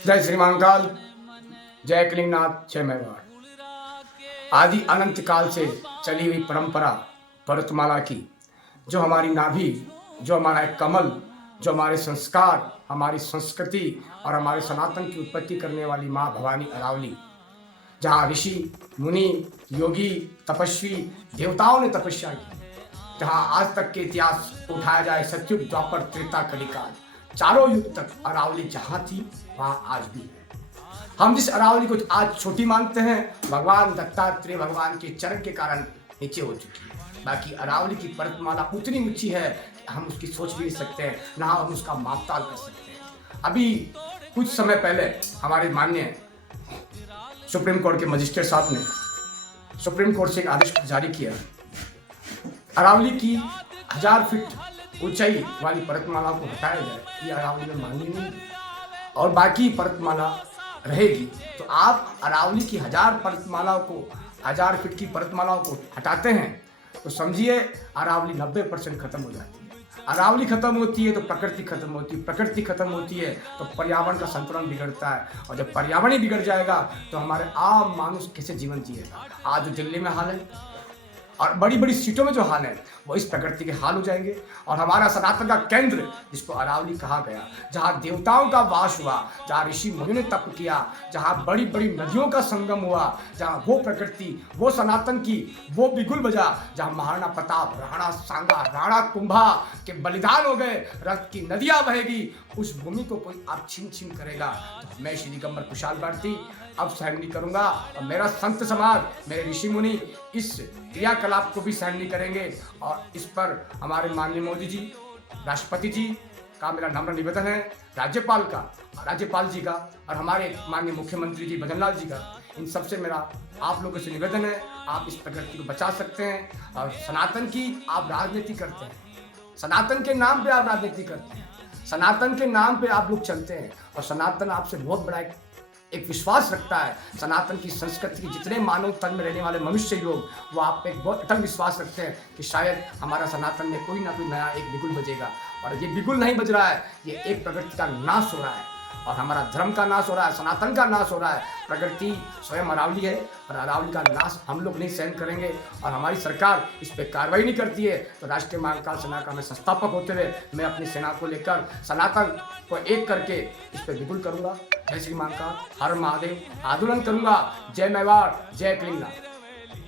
जय श्री महाकाल, जय कलिंगनाथ, जय मेवाड़। आदि अनंत काल से चली हुई परंपरा भरतमाला की, जो हमारी नाभि, जो हमारा एक कमल, जो हमारे संस्कार, हमारी संस्कृति और हमारे सनातन की उत्पत्ति करने वाली माँ भवानी अरावली, जहाँ ऋषि मुनि योगी तपस्वी देवताओं ने तपस्या की, जहाँ आज तक के इतिहास उठाया जाए, सतयुग द्वापर त्रेता कलिकाल, चारों युग तक अरावली जहाँ थी वहाँ आज भी है। हम जिस अरावली को आज छोटी मानते हैं, भगवान दत्तात्रेय भगवान के चरण के कारण नीचे हो चुकी है। बाकी अरावली की पर्वतमाला उतनी ऊंची है कि हम उसकी सोच भी नहीं सकते हैं, ना हम उसका मापताल कर सकते हैं। अभी कुछ समय पहले हमारे माननीय सुप्रीम कोर्ट के मजिस्ट्रेट साहब ने सुप्रीम कोर्ट से एक आदेश जारी किया, अरावली की 1000 फीट ऊंचाई वाली पर्वतमाला को हटाया जाए। ये अरावली में माननीय नहीं है और बाकी पर्वतमाला रहेगी। तो आप अरावली की 1000 पर्वतमालाओं को, 1000 फीट की पर्वतमालाओं को हटाते हैं तो समझिए अरावली 90% खत्म हो जाती है। अरावली खत्म होती है तो प्रकृति खत्म होती है, प्रकृति खत्म होती है तो पर्यावरण का संतुलन बिगड़ता है, और जब पर्यावरण ही बिगड़ जाएगा तो हमारे आम मानुष कैसे जीवन जिएगा। आज जो दिल्ली में हाल है और बड़ी बड़ी सीटों में जो हाल है वो इस प्रकृति के हाल हो जाएंगे। और हमारा सनातन का केंद्र, जिसको अरावली कहा गया, जहाँ देवताओं का वास हुआ, जहाँ ऋषि मुनि ने तप किया, जहाँ बड़ी बड़ी नदियों का संगम हुआ, जहाँ वो प्रकृति, वो सनातन की वो बिगुल बजा, जहाँ महाराणा प्रताप, राणा सांगा, राणा कुंभा के बलिदान हो गए, रक्त की नदियाँ बहेगी, उस भूमि को कोई आप छीन छीन करेगा तो मैं श्री दिगंबर कुशाल भारती अब सहन नहीं करूंगा। और मेरा संत समाज, मेरे ऋषि मुनि इस क्रियाकलाप को भी सहन नहीं करेंगे। और इस पर हमारे माननीय मोदी जी, राष्ट्रपति जी का मेरा नम्र निवेदन है, राज्यपाल जी का और हमारे माननीय मुख्यमंत्री जी भजनलाल जी का, इन सबसे मेरा आप लोगों से निवेदन है, आप इस प्रकृति को बचा सकते हैं। और सनातन की आप राजनीति करते हैं, सनातन के नाम पे आप राजनीति करते हैं, सनातन के नाम पे आप लोग चलते हैं, और सनातन आपसे बहुत बड़ा एक विश्वास रखता है। सनातन की संस्कृति के जितने मानव तन में रहने वाले मनुष्य लोग, वो आप पे एक बहुत अटल विश्वास रखते हैं कि शायद हमारा सनातन में कोई ना कोई नया एक बिगुल बजेगा। और ये बिगुल नहीं बज रहा है, ये एक प्रकृति का नाश हो रहा है और हमारा धर्म का नाश हो रहा है, सनातन का नाश हो रहा है। प्रकृति स्वयं अरावली है और अरावली का नाश हम लोग नहीं सहन करेंगे। और हमारी सरकार इस पर कार्रवाई नहीं करती है तो राष्ट्रीय महाकाल सेना का मैं संस्थापक होते हुए मैं अपनी सेना को लेकर सनातन को एक करके इस पर बिगुल करूंगा। जय श्री महाकाल, हर महादेव, आंदोलन करूंगा। जय मेवाड़, जय कलिंगनाथ।